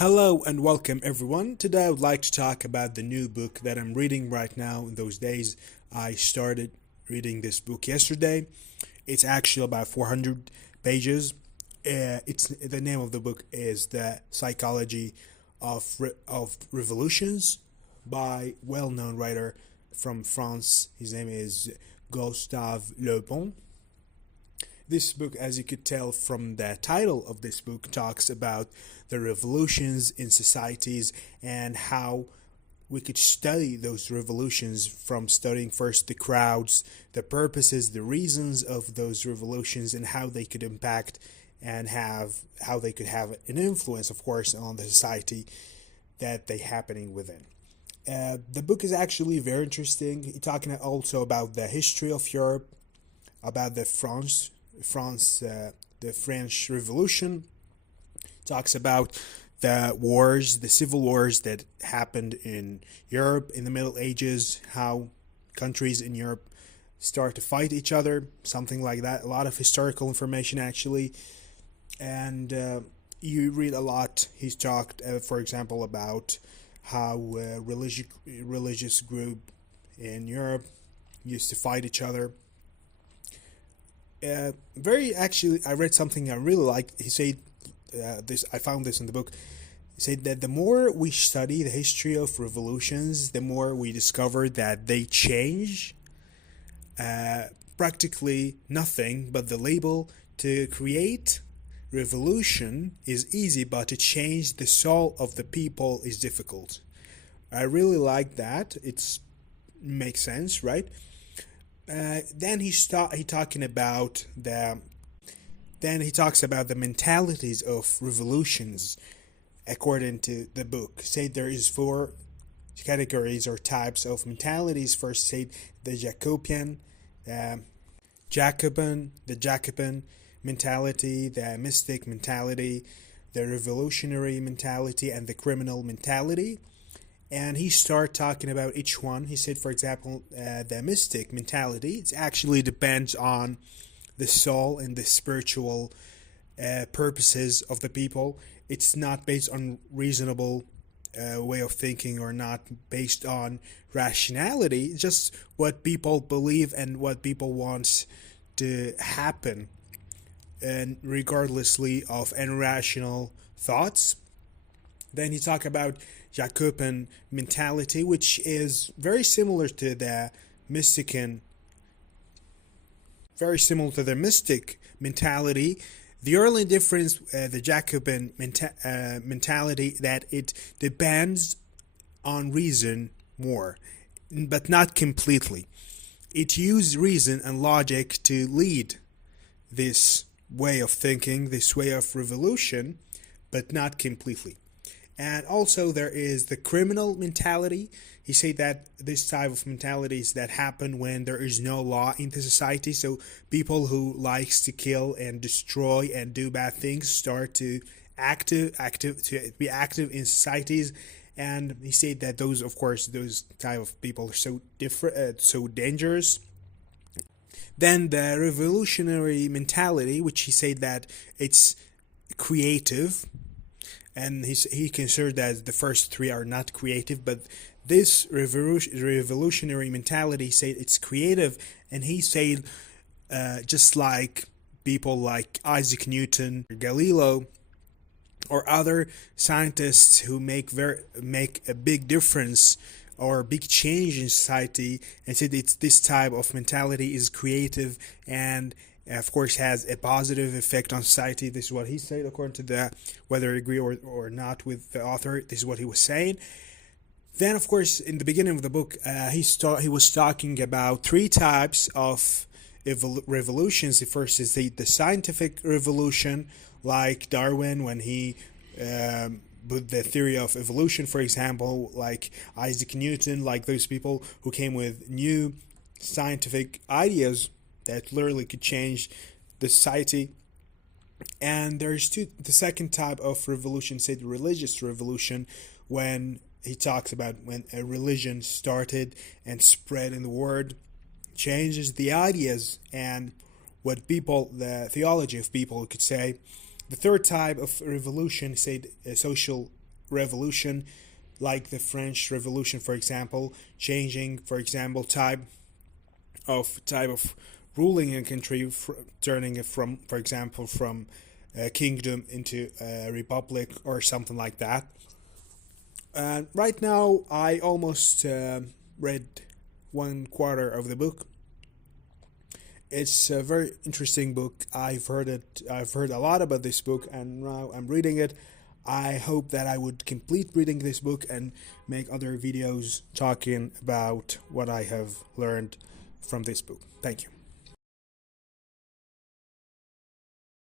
Hello and welcome everyone. Today I would like to talk about the new book that I'm reading right now. In those days, I started reading this book yesterday. It's actually about 400 pages. It's the name of the book is The Psychology of Revolutions by well-known writer from France. His name is Gusrave le Bon. This book, as you could tell from the title of this book, talks about the revolutions in societies and how we could study those revolutions from studying first the crowds, the purposes, the reasons of those revolutions, and how they could impact and how they could have an influence, of course, on the society that they happening within. The book is actually very interesting. He's talking also about the history of Europe, about the French Revolution. Talks about the wars, the civil wars that happened in Europe in the Middle Ages, how countries in Europe start to fight each other, something like that. A lot of historical information actually, and you read a lot. He's talked, for example, about how religious group in Europe used to fight each other. Very actually, I read something I really liked. He said this. I found this in the book. He said that the more we study the history of revolutions, the more we discover that they change practically nothing. But the label to create revolution is easy, but to change the soul of the people is difficult. I really like that. It's makes sense, right? Then he talking about the then he talks about the mentalities of revolutions according to the book. Say there is four categories or types of mentalities. First, say the Jacobin mentality, the mystic mentality, the revolutionary mentality, and the criminal mentality. And he started talking about each one. He said, for example, the mystic mentality, it actually depends on the soul and the spiritual purposes of the people. It's not based on reasonable way of thinking or not based on rationality. It's just what people believe and what people want to happen, and regardlessly of irrational thoughts. Then he talked about Jacobin mentality, which is very similar to the mystic mentality. The only difference, the Jacobin mentality, that it depends on reason more, but not completely. It uses reason and logic to lead this way of thinking, this way of revolution, but not completely. And also there is the criminal mentality. He said that this type of mentalities that happen when there is no law in the society. So people who likes to kill and destroy and do bad things start to be active in societies. And he said that those type of people are so different, so dangerous. Then the revolutionary mentality, which he said that it's creative, and he considered that the first three are not creative, but this revolutionary mentality said it's creative. And he said just like people like Isaac Newton, Galileo, or other scientists who make a big difference or a big change in society, and said it's this type of mentality is creative and of course has a positive effect on society. This is what he said, according to the, whether I agree or not with the author, this is what he was saying. Then of course in the beginning of the book, he was talking about three types of revolutions. The first is the scientific revolution, like Darwin, when he with the theory of evolution, for example, like Isaac Newton, like those people who came with new scientific ideas that literally could change the society. And there's the second type of revolution, say the religious revolution, when he talks about when a religion started and spread in the world, changes the ideas and what people, the theology of people could say. The third type of revolution, say a social revolution, like the French Revolution, for example, changing, for example, type of ruling a country, turning it from, for example, from a kingdom into a republic or something like that. Right now, I almost read 1/4 of the book. It's a very interesting book. I've heard a lot about this book, and now I'm reading it. I hope that I would complete reading this book and make other videos talking about what I have learned from this book. Thank you.